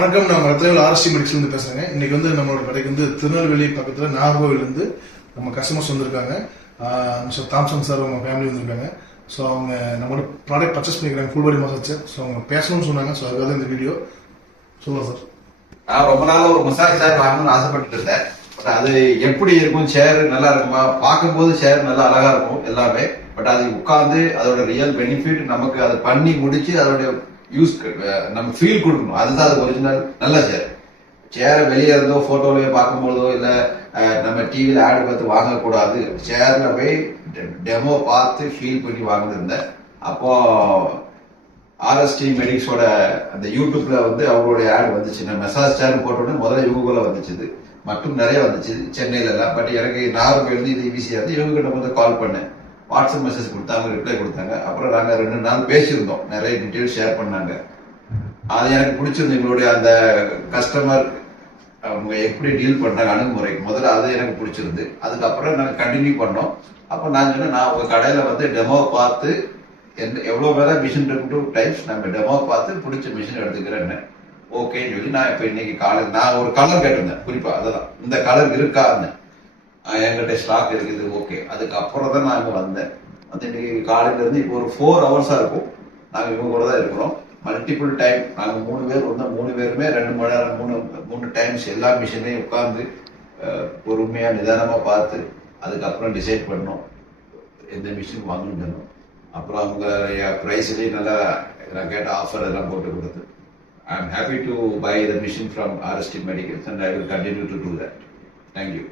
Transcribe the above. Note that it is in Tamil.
வணக்கம், நான் ரத்னவேல் ஆர்எஸ்டி மெடிக்கல்ல இருந்து பேசுறேங்க. இன்னைக்கு வந்து நம்மளோட கடைக்கு வந்து திருநெல்வேலி பக்கத்துல நாகர்கோவில் இருந்து நம்ம கஸ்டமர்ஸ் வந்திருக்காங்க. மிஸ்டர் தாம்சன் சார் அவங்க ஃபேமிலி வந்திருக்காங்க. ஸோ அவங்க நம்மளோட ப்ராடக்ட் பர்ச்சேஸ் பண்ணிக்கிறாங்க, ஃபுல் பாடி மசாஜ். ஸோ அவங்க பேசணும்னு சொன்னாங்க. ஸோ அதுக்காக இந்த வீடியோ சொல்லுங்க சார். நான் ரொம்ப நாள் ஒரு மசாஜ் சேர் வாங்கணும்னு ஆசைப்பட்டு இருந்தேன். பட் அது எப்படி இருக்கும், சேர் நல்லா இருக்குமா, பார்க்கும்போது சேர் நல்லா அழகா இருக்கும் எல்லாமே. பட் அது உட்கார்ந்து அதோட ரியல் பெனிஃபிட் நமக்கு அதை பண்ணி முடிச்சு அதோட யூஸ் நம்ம ஃபீல் கொடுக்கணும். அதுதான் அது ஒரிஜினல் நல்ல சேர். சேரை வெளியே இருந்தோ போட்டோலயோ பார்க்கும்போதோ இல்ல நம்ம டிவியில ஆடு பார்த்து வாங்கக்கூடாது. சேர்ல போய் டெமோ பார்த்து ஃபீல் பண்ணி வாங்கிருந்தேன். அப்போ ஆர்எஸ்டி மெடிக்ஸோட அந்த யூடியூப்ல வந்து அவங்களுடைய ஆட் வந்துச்சு. நான் மெசாஜ் சேர் போட்டோன்னே முதல்ல இவங்கள வந்துச்சு, மற்றும் நிறைய வந்துச்சு சென்னையில எல்லாம். பட் எனக்கு நாகர்கோவில் இது ஈஸியா இருந்து இவங்க கிட்ட வந்து கால் பண்ணேன். வாட்ஸ்அப் மெசேஜ் கொடுத்தாங்க, ரிப்ளை கொடுத்தாங்க. அப்புறம் நாங்க 2 நாள் பேசியிருந்தோம், நிறைய டீட்டெயில் ஷேர் பண்ணாங்க. அது எனக்கு பிடிச்சிருந்து. எங்களுடைய அந்த கஸ்டமர் அவங்க எப்படி டீல் பண்றாங்க அணுகுமுறை, முதல்ல அது எனக்கு பிடிச்சிருந்து. அதுக்கப்புறம் நாங்கள் கண்டினியூ பண்ணோம். அப்போ நான் சொன்னேன், நான் உங்க கடையில வந்து டெமோ பார்த்து எவ்வளவு வேலை மிஷின் இருக்கு டைப்ஸ் நம்ம டெமோ பார்த்து பிடிச்ச மிஷின் எடுத்துக்கிறேன்னு ஓகேன்னு சொல்லி நான் இப்போ இன்னைக்கு காலையில் நான் ஒரு கலர் கேட்டிருந்தேன். குறிப்பா அதான் இந்த கலர் இருக்கான்னு என்கிட்ட ஸ்டாக் இருக்குது. ஓகே, அதுக்கப்புறம் தான் நான் இங்கே வந்தேன். வந்து இன்னைக்கு காலையில இருந்து இப்போ ஒரு 4 ஹவர்ஸா இருக்கும். நாங்கள் இவங்க கூட தான் இருக்கிறோம். மல்டிபிள் டைம் நாங்கள் 3 பேர் வந்தோம். 3 பேருமே 2 மணி நேரம் 3 டைம்ஸ் எல்லா மிஷினையும் உட்கார்ந்து பொறுமையா நிதானமா பார்த்து அதுக்கப்புறம் டிசைட் பண்ணோம் எந்த மிஷின் வாங்கணும். அப்புறம் அவங்க ப்ரைஸ்லேயும் நல்லா நான் கேட்ட ஆஃபர் எல்லாம் போட்டு கொடுத்து I am happy to buy the machine from RST medicals and I will continue to do that. Thank you.